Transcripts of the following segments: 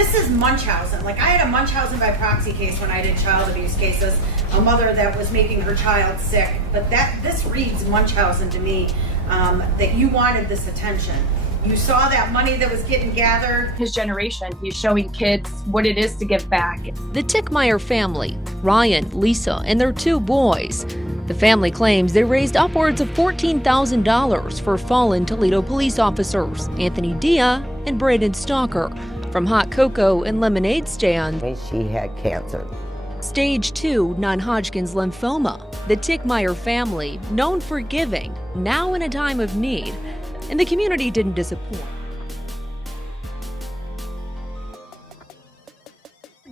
This is Munchausen. Like, I had a Munchausen by proxy case when I did child abuse cases, a mother that was making her child sick. But this reads Munchausen to me, that you wanted this attention. You saw that money that was getting gathered. His generation, he's showing kids what it is to give back. The Titkemeier family, Ryan, Lisa, and their 2 boys. The family claims they raised upwards of $14,000 for fallen Toledo police officers, Anthony Dia and Braden Stalker, from hot cocoa and lemonade stands. She had cancer. Stage 2 non-Hodgkin's lymphoma. The Titkemeier family, known for giving, now in a time of need. And the community didn't disappoint.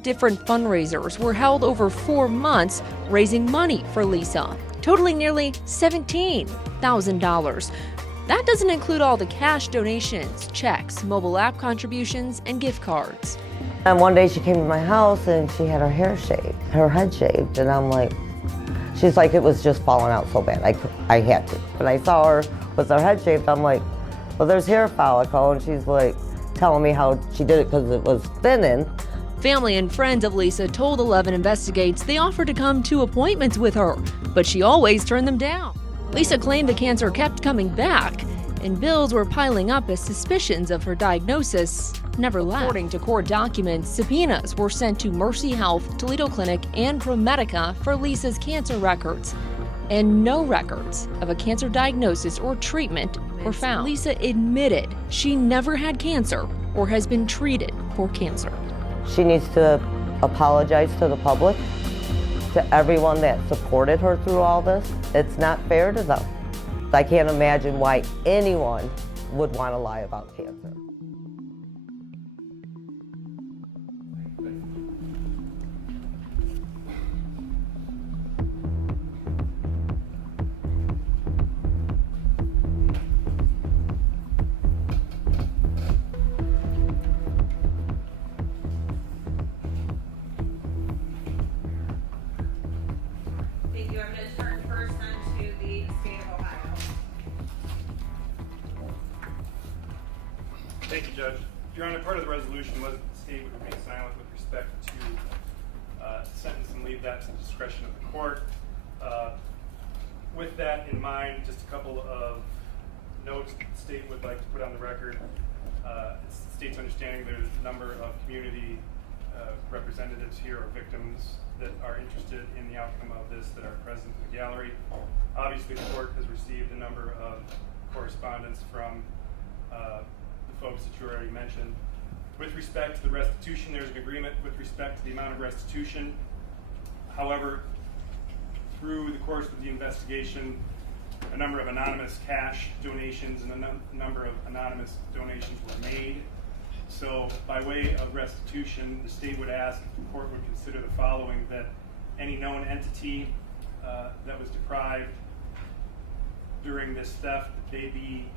Different fundraisers were held over 4 months, raising money for Lisa, totaling nearly $17,000. That doesn't include all the cash donations, checks, mobile app contributions, and gift cards. And one day she came to my house and she had her hair shaved, her head shaved, and I'm like, she's like, it was just falling out so bad, I had to. When I saw her with her head shaved, I'm like, well, there's hair follicle, and she's like telling me how she did it because it was thinning. Family and friends of Lisa told 11 Investigates they offered to come to appointments with her, but she always turned them down. Lisa claimed the cancer kept coming back, and bills were piling up as suspicions of her diagnosis never left. According to court documents, subpoenas were sent to Mercy Health, Toledo Clinic, and ProMedica for Lisa's cancer records, and no records of a cancer diagnosis or treatment were found. Lisa admitted she never had cancer or has been treated for cancer. She needs to apologize to the public, to everyone that supported her through all this. It's not fair to them. I can't imagine why anyone would want to lie about cancer. Thank you. I'm going to turn first then to the state of Ohio. Thank you, Judge. Your Honor, part of the resolution was that the state would remain silent with respect to sentence and leave that to the discretion of the court. With that in mind, just a couple of notes that the state would like to put on the record. It's the state's understanding there's a number of community representatives here or victims that are interested in the outcome of this that are present in the gallery. Obviously, the court has received a number of correspondence from the folks that you already mentioned. With respect to the restitution, there's an agreement with respect to the amount of restitution. However, through the course of the investigation, a number of anonymous cash donations and a number of anonymous donations were made. So by way of restitution, the state would ask if the court would consider the following: that any known entity that was deprived during this theft, that they be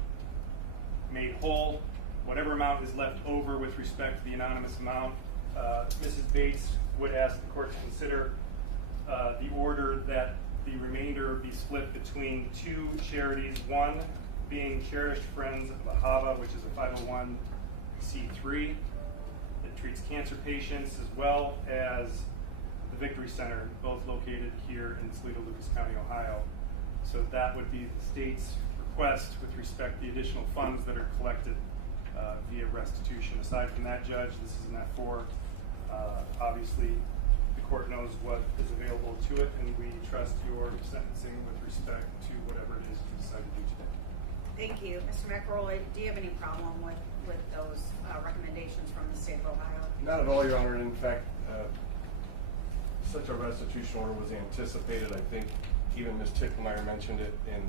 made whole. Whatever amount is left over with respect to the anonymous amount, Mrs. Bates would ask the court to consider the order that the remainder be split between 2 charities, one being Cherished Friends of Ahava, which is a 501c3 that treats cancer patients, as well as the Victory Center, both located here in Toledo, Lucas County, Ohio. So that would be the state's request with respect to the additional funds that are collected via restitution. Aside from that, Judge, this is an F4. Obviously, the court knows what is available to it, and we trust your sentencing with respect to whatever it is you decide to do today. Thank you. Mr. McElroy, do you have any problem with those recommendations from the state of Ohio? Not at all, Your Honor. In fact, such a restitution order was anticipated. I think even Ms. Titkemeier mentioned it in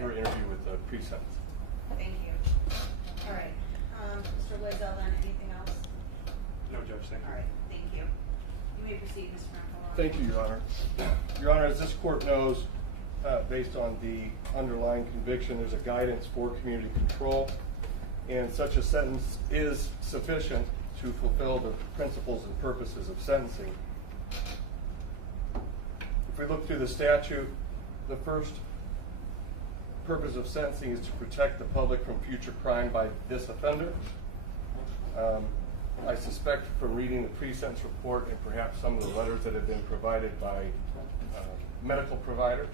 her interview with the pre-sentence. Thank you. All right. Mr. Loisel, then anything else? No, Judge, thank you. All right. Thank you. You may proceed, Mr. McElroy. Thank you, Your Honor. Your Honor, as this court knows, based on the underlying conviction, there's a guidance for community control, and such a sentence is sufficient to fulfill the principles and purposes of sentencing. If we look through the statute, the first purpose of sentencing is to protect the public from future crime by this offender. I suspect from reading the pre-sentence report and perhaps some of the letters that have been provided by medical providers,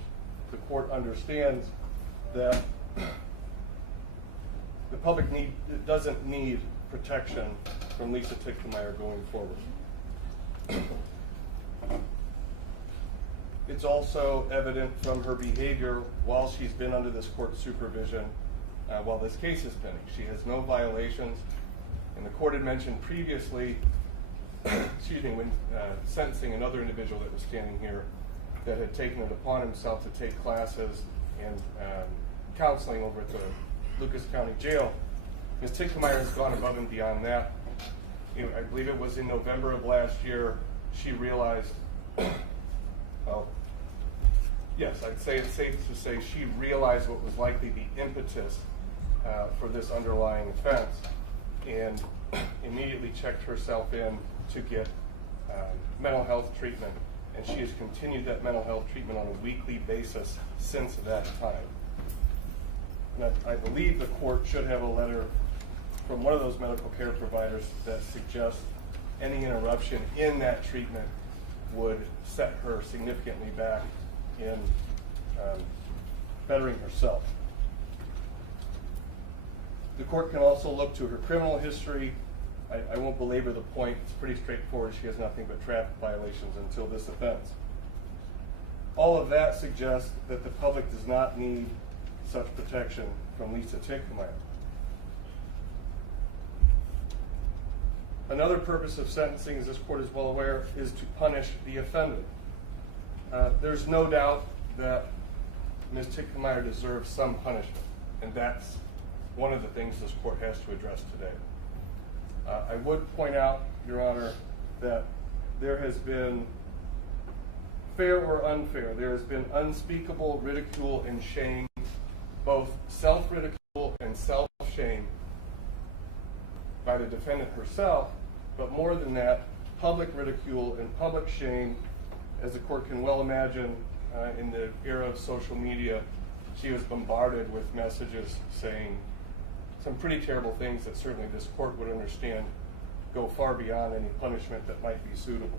the court understands that the public doesn't need protection from Lisa Titkemeier going forward. It's also evident from her behavior while she's been under this court supervision while this case is pending. She has no violations, and the court had mentioned previously, excuse me, when sentencing another individual that was standing here that had taken it upon himself to take classes and counseling over at the Lucas County Jail. Ms. Titkemeier has gone above and beyond that. I believe it was in November of last year, she realized, well, yes, I'd say it's safe to say she realized what was likely the impetus for this underlying offense and immediately checked herself in to get mental health treatment, and she has continued that mental health treatment on a weekly basis since that time. And I believe the court should have a letter from one of those medical care providers that suggests any interruption in that treatment would set her significantly back in bettering herself. The court can also look to her criminal history. I won't belabor the point. It's pretty straightforward. She has nothing but traffic violations until this offense. All of that suggests that the public does not need such protection from Lisa Titkemeier. Another purpose of sentencing, as this court is well aware, is to punish the offender. There's no doubt that Ms. Titkemeier deserves some punishment, and that's one of the things this court has to address today. I would point out, Your Honor, that there has been, fair or unfair, there has been unspeakable ridicule and shame, both self-ridicule and self-shame by the defendant herself, but more than that, public ridicule and public shame, as the court can well imagine in the era of social media. She was bombarded with messages saying some pretty terrible things that certainly this court would understand go far beyond any punishment that might be suitable.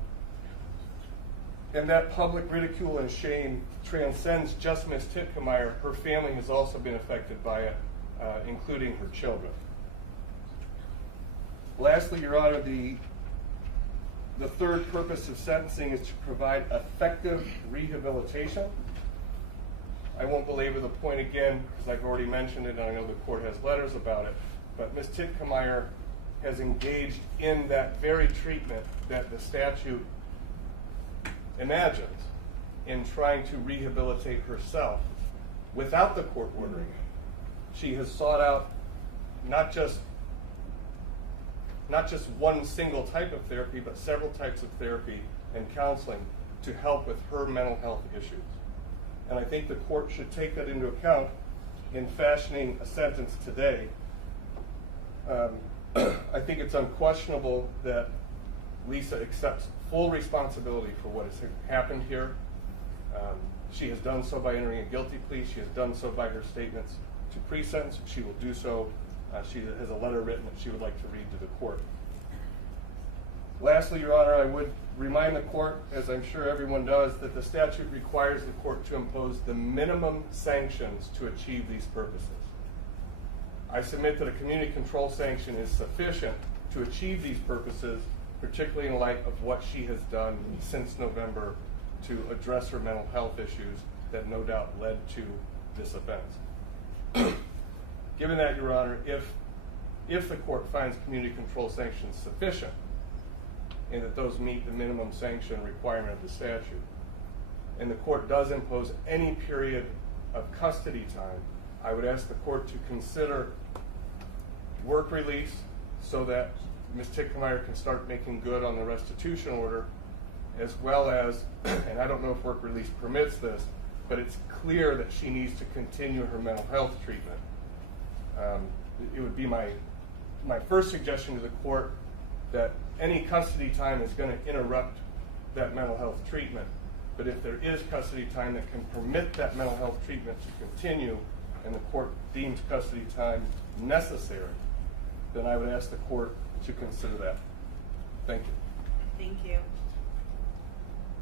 And that public ridicule and shame transcends just Ms. Titkemeier. Her family has also been affected by it, including her children. Lastly, Your Honor, the third purpose of sentencing is to provide effective rehabilitation. I won't belabor the point again because I've already mentioned it and I know the court has letters about it, but Ms. Titkemeier has engaged in that very treatment that the statute imagines in trying to rehabilitate herself without the court ordering it. She has sought out not just one single type of therapy, but several types of therapy and counseling to help with her mental health issues. And I think the court should take that into account in fashioning a sentence today. I think it's unquestionable that Lisa accepts full responsibility for what has happened here. She has done so by entering a guilty plea. She has done so by her statements to pre-sentence. She will do so. She has a letter written that she would like to read to the court. Lastly, Your Honor, I would remind the court, as I'm sure everyone does, that the statute requires the court to impose the minimum sanctions to achieve these purposes. I submit that a community control sanction is sufficient to achieve these purposes, particularly in light of what she has done since November to address her mental health issues that no doubt led to this offense. Given that, Your Honor, if the court finds community control sanctions sufficient and that those meet the minimum sanction requirement of the statute, and the court does impose any period of custody time, I would ask the court to consider work release so that Ms. Titkemeier can start making good on the restitution order, as well as, and I don't know if work release permits this, but it's clear that she needs to continue her mental health treatment. It would be my first suggestion to the court that any custody time is going to interrupt that mental health treatment. But if there is custody time that can permit that mental health treatment to continue and the court deems custody time necessary, then I would ask the court to consider that. Thank you. Thank you.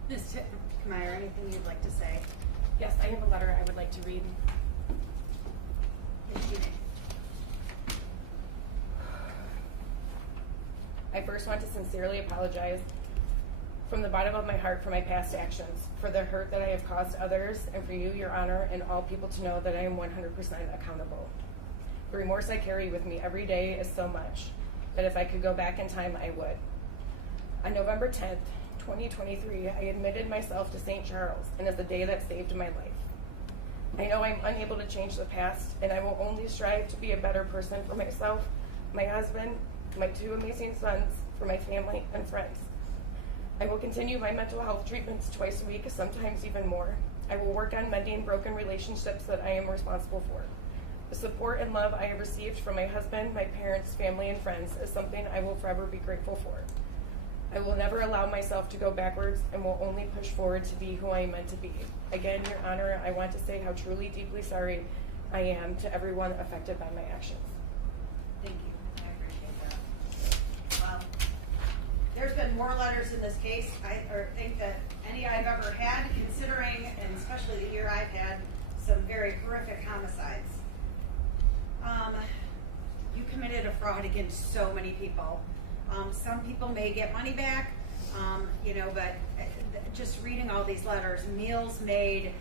Ms. Titkemeier, anything you'd like to say? Yes, I have a letter I would like to read. Thank you. I first want to sincerely apologize from the bottom of my heart for my past actions, for the hurt that I have caused others, and for you, Your Honor, and all people to know that I am 100% accountable. The remorse I carry with me every day is so much that if I could go back in time, I would. On November 10th, 2023, I admitted myself to St. Charles, and it's the day that saved my life. I know I'm unable to change the past, and I will only strive to be a better person for myself, my husband, my 2 amazing sons, for my family and friends. I will continue my mental health treatments twice a week, sometimes even more. I will work on mending broken relationships that I am responsible for. The support and love I have received from my husband, my parents, family, and friends is something I will forever be grateful for. I will never allow myself to go backwards and will only push forward to be who I am meant to be. Again, Your Honor, I want to say how truly, deeply sorry I am to everyone affected by my actions. Thank you. I appreciate that. There's been more letters in this case, I think that any I've ever had, considering, and especially the year I've had, some very horrific homicides. You committed a fraud against so many people. Some people may get money back, but just reading all these letters, meals made,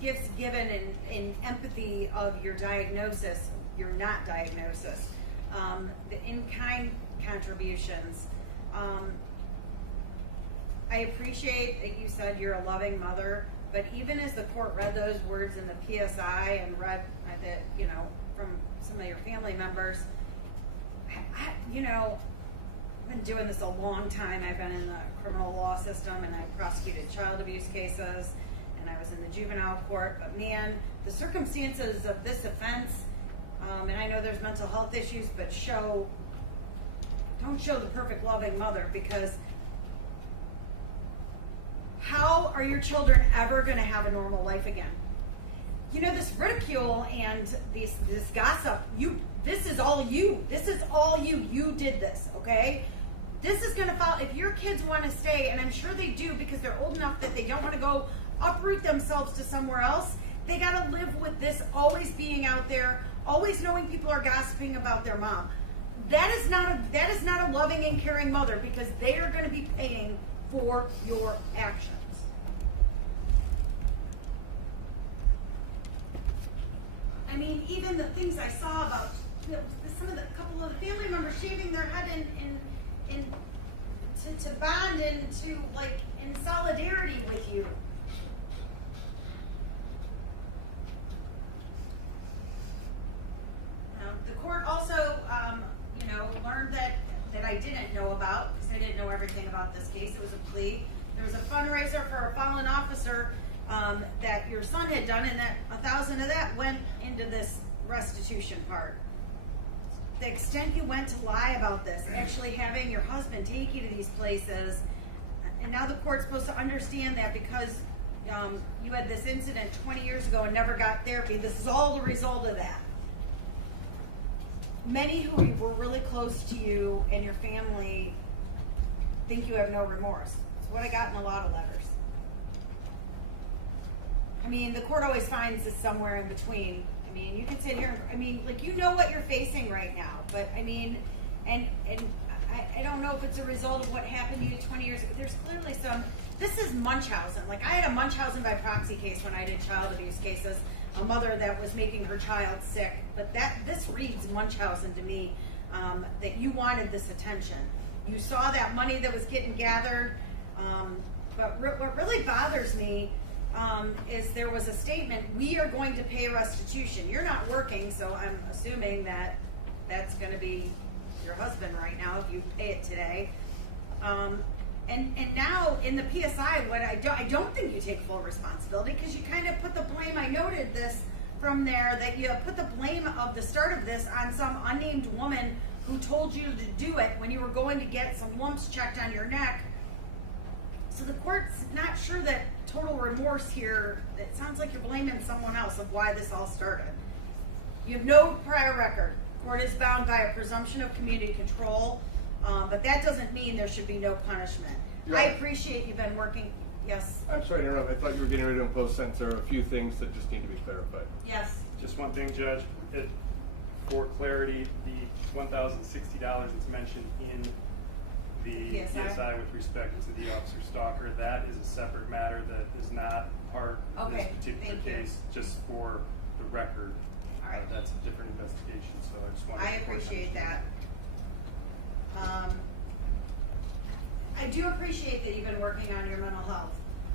gifts given in empathy of your diagnosis, your not diagnosis, the in-kind contributions. I appreciate that you said you're a loving mother, but even as the court read those words in the PSI and read that, from some of your family members, I've been doing this a long time. I've been in the criminal law system, and I prosecuted child abuse cases, and I was in the juvenile court. But man, the circumstances of this offense, and I know there's mental health issues, but don't show the perfect loving mother, because how are your children ever going to have a normal life again? This ridicule and this gossip, this is all you. This is all you. You did this, okay? This is going to follow. If your kids want to stay, and I'm sure they do because they're old enough that they don't want to go uproot themselves to somewhere else, they got to live with this always being out there, always knowing people are gossiping about their mom. That is not a loving and caring mother, because they are going to be paying for your actions. I mean, even the things I saw about couple of the family members shaving their head to bond and to in solidarity with you. The court also, learned that I didn't know about, because I didn't know everything about this case. It was a plea. There was a fundraiser for a fallen officer that your son had done, and that $1,000 of that went into this restitution part. The extent you went to lie about this, actually having your husband take you to these places, and now the court's supposed to understand that because you had this incident 20 years ago and never got therapy, this is all the result of that. Many who were really close to you and your family think you have no remorse. It's what I got in a lot of letters. I mean, the court always finds this somewhere in between. I mean, you can sit here, what you're facing right now, but I mean, and I don't know if it's a result of what happened to you 20 years ago. There's clearly this is Munchausen. I had a Munchausen by proxy case when I did child abuse cases, a mother that was making her child sick, but this reads Munchausen to me, that you wanted this attention. You saw that money that was getting gathered, but what really bothers me is there was a statement, we are going to pay restitution. You're not working, so I'm assuming that that's going to be your husband right now if you pay it today. And now in the PSI, I don't think you take full responsibility, because you kind of put the blame, I noted this from there, that you put the blame of the start of this on some unnamed woman who told you to do it when you were going to get some lumps checked on your neck. So the court's not sure that total remorse here, it sounds like you're blaming someone else of why this all started. You have no prior record. Court is bound by a presumption of community control. But that doesn't mean there should be no punishment. You're I right. appreciate you've been working, yes, I'm sorry to interrupt. I thought you were getting ready to impose sentence. There are a few things that just need to be clarified. yes. Just one thing, Judge, for clarity, the $1,060 that's mentioned in the PSI? PSI with respect to the officer stalker, that is a separate matter that is not part of this Okay, particular thank you. case, just for the record. All right. That's a different investigation, so I just wanted to. I appreciate that. I do appreciate that you've been working on your mental health.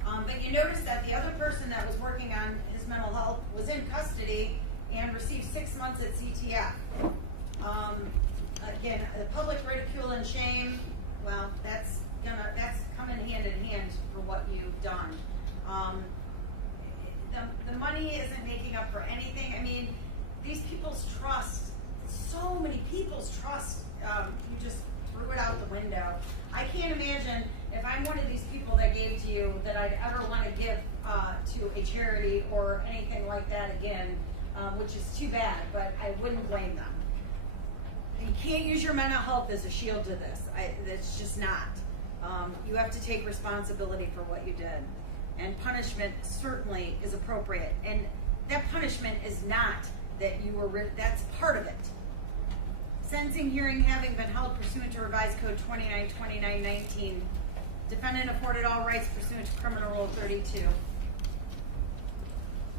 But you notice that the other person that was working on his mental health was in custody and received 6 months at CTF. Again, the public ridicule and shame, well, that's coming hand in hand for what you've done. The money isn't making up for anything. I mean, these people's trust, so many people's trust, you just threw it out the window. I can't imagine if I'm one of these people that gave to you that I'd ever want to give to a charity or anything like that again, which is too bad, but I wouldn't blame them. You can't use your mental health as a shield to this. It's just not. You have to take responsibility for what you did. And punishment certainly is appropriate. And that punishment is not that you were, that's part of it. Sentencing hearing having been held pursuant to revised code 292919. Defendant afforded all rights pursuant to criminal rule 32.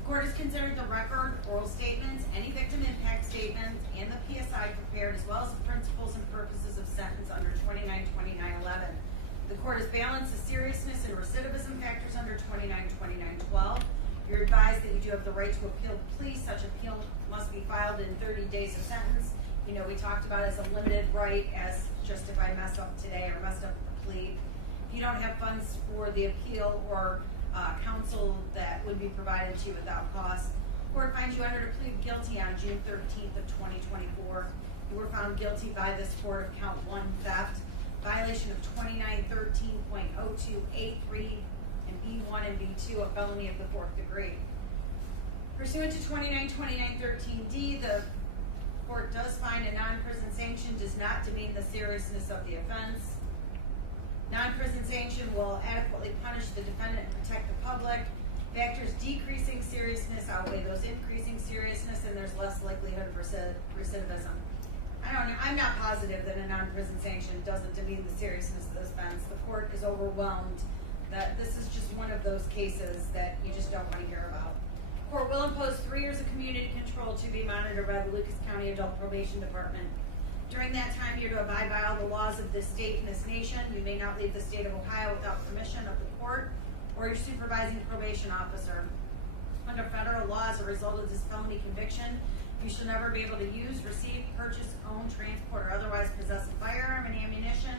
Court has considered the record, oral statements, any victim impact statements, and the PSI prepared, as well as the principles and purposes of sentence under 292911. The court has balanced the seriousness and recidivism factors under 292912. You're advised that you do have the right to appeal the plea. Such appeal must be filed in 30 days of sentence. You know, we talked about as a limited right as just if I mess up today or messed up the plea. If you don't have funds for the appeal or counsel that would be provided to you without cost, court finds you under to plead guilty on June 13th of 2024. You were found guilty by this court of count 1 theft, violation of 2913.0283 and B1 and B2, a felony of the 4th degree. Pursuant to 292913D, the court does find a non-prison sanction does not demean the seriousness of the offense. Non-prison sanction will adequately punish the defendant and protect the public. Factors decreasing seriousness outweigh those increasing seriousness, and there's less likelihood of recidivism. I'm not positive that a non-prison sanction doesn't demean the seriousness of the offense. The court is overwhelmed that this is just one of those cases that you just don't want to hear about. Court will impose 3 years of community control to be monitored by the Lucas County Adult Probation Department. During that time, you're to abide by all the laws of this state and this nation. You may not leave the state of Ohio without permission of the court or your supervising probation officer. Under federal law, as a result of this felony conviction, you shall never be able to use, receive, purchase, own, transport, or otherwise possess a firearm and ammunition.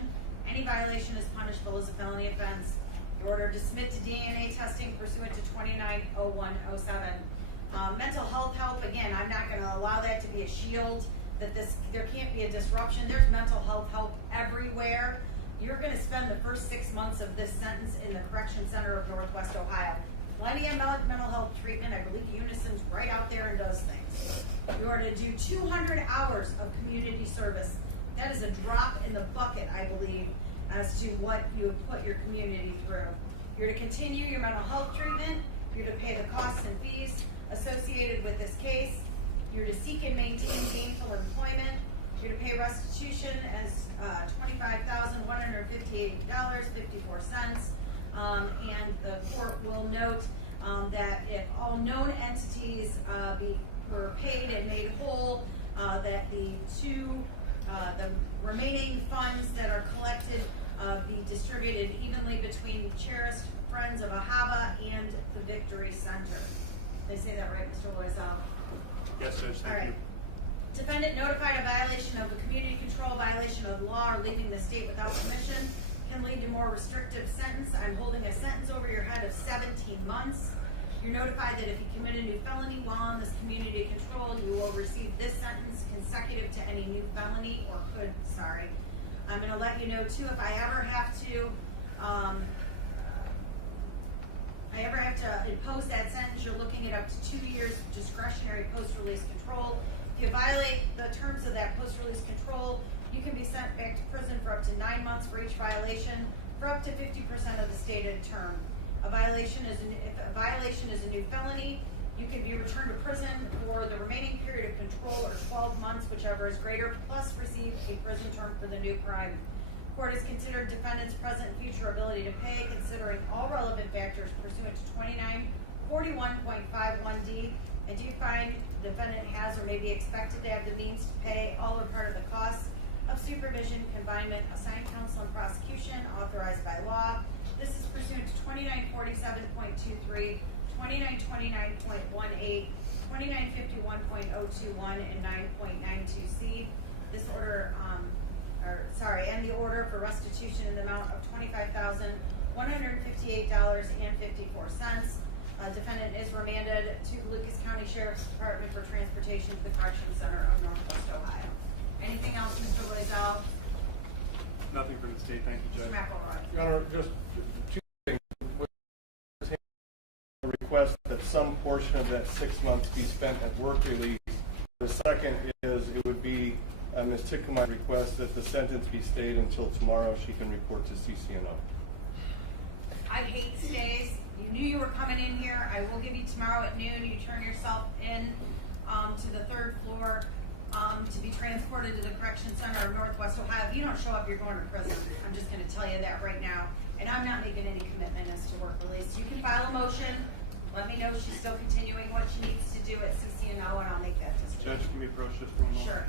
Any violation is punishable as a felony offense. You're ordered to submit to DNA testing pursuant to 290107. Mental health help, again, I'm not going to allow that to be a shield, that there can't be a disruption. There's mental health help everywhere. You're going to spend the first 6 months of this sentence in the Correction Center of Northwest Ohio. Plenty of mental health treatment. I believe Unison's right out there and does things. You are to do 200 hours of community service. That is a drop in the bucket, I believe, as to what you have put your community through. You're to continue your mental health treatment. You're to pay the costs and fees associated with this case. You're to seek and maintain gainful employment. You're to pay restitution as $25,158.54. And the court will note that if all known entities were paid and made whole, that the remaining funds that are collected be distributed evenly between cherished friends of Ahava and the Victory Center. Did I say that right, Mr. Loisel? Yes, Judge, All thank right. you. Defendant notified a violation of the community control, violation of law, or leaving the state without permission can lead to more restrictive sentence. I'm holding a sentence over your head of 17 months. You're notified that if you commit a new felony while in this community control, you will receive this sentence consecutive to any new felony or I'm going to let you know too, if I ever have to impose that sentence, you're looking at up to 2 years discretionary post-release control. If you violate the terms of that post-release control, You can be sent back to prison for up to 9 months for each violation, for up to 50% of the stated term. If a violation is a new felony, you can be returned to prison for the remaining period of control or 12 months, whichever is greater, plus receive a prison term for the new crime. Court has considered defendant's present and future ability to pay, considering all relevant factors pursuant to 2941.51D, and do you find the defendant has or may be expected to have the means to pay all or part of the costs of supervision, confinement, assigned counsel, and prosecution authorized by law. This is pursuant to 2947.23, 2929.18, 2951.021, and 9.92C. This order, and the order for restitution in the amount of $25,158.54. Defendant is remanded to the Lucas County Sheriff's Department for transportation to the Corrections Center of Northwest Ohio. Anything else, Mr. Loizal? Nothing for the state. Thank you, Mr. Judge. McElroy? Your Honor, just two things. A request that some portion of that 6 months be spent at work release. The second is it would be Ms. Titkemeier request that the sentence be stayed until tomorrow. She can report to CCNO. I hate stays. You knew you were coming in here. I will give you tomorrow at noon. You turn yourself in to the 3rd floor to be transported to the Correction Center of Northwest Ohio. If you don't show up, you're going to prison. I'm just going to tell you that right now. And I'm not making any commitment as to work release. You can file a motion. Let me know she's still continuing what she needs to do at CCNO, and I'll make that decision. Judge, can we approach this for a moment? Sure.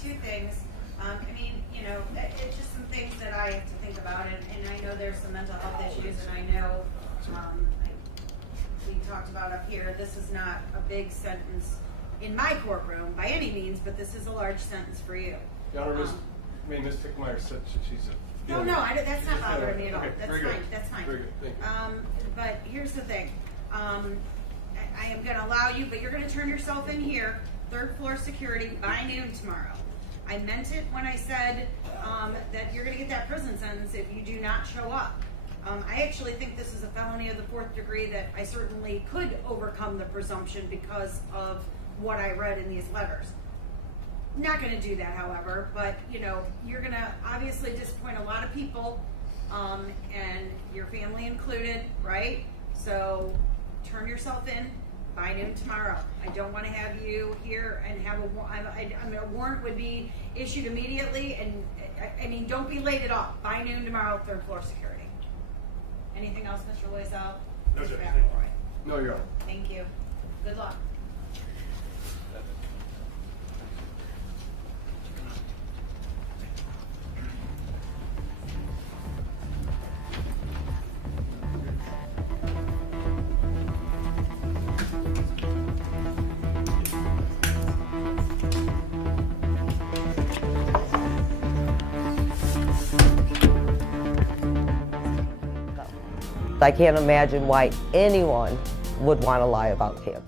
Two things. I mean, you know, it's just some things that I have to think about, and I know there's some mental health issues, and I know we talked about up here, this is not a big sentence in my courtroom by any means, but this is a large sentence for you. Your Honor, Ms. Titkemeier said she's a... No, that's not bothering me at all. Okay, That's very fine. good. That's fine. Very good. Thank you. But here's the thing. I am going to allow you, but you're going to turn yourself in here, 3rd floor security, by noon tomorrow. I meant it when I said that you're going to get that prison sentence if you do not show up. I actually think this is a felony of the 4th degree that I certainly could overcome the presumption because of what I read in these letters. Not going to do that, however, but you know, you're going to obviously disappoint a lot of people, and your family included, right? So turn yourself in by noon tomorrow. I don't want to have you here and have a warrant would be issued immediately, and I mean, don't be late at all. By noon tomorrow, third floor security. Anything else, Mr. Loisel? No, Mr. Judge. McElroy? No, Your Honor. Thank you. Good luck. I can't imagine why anyone would want to lie about cancer.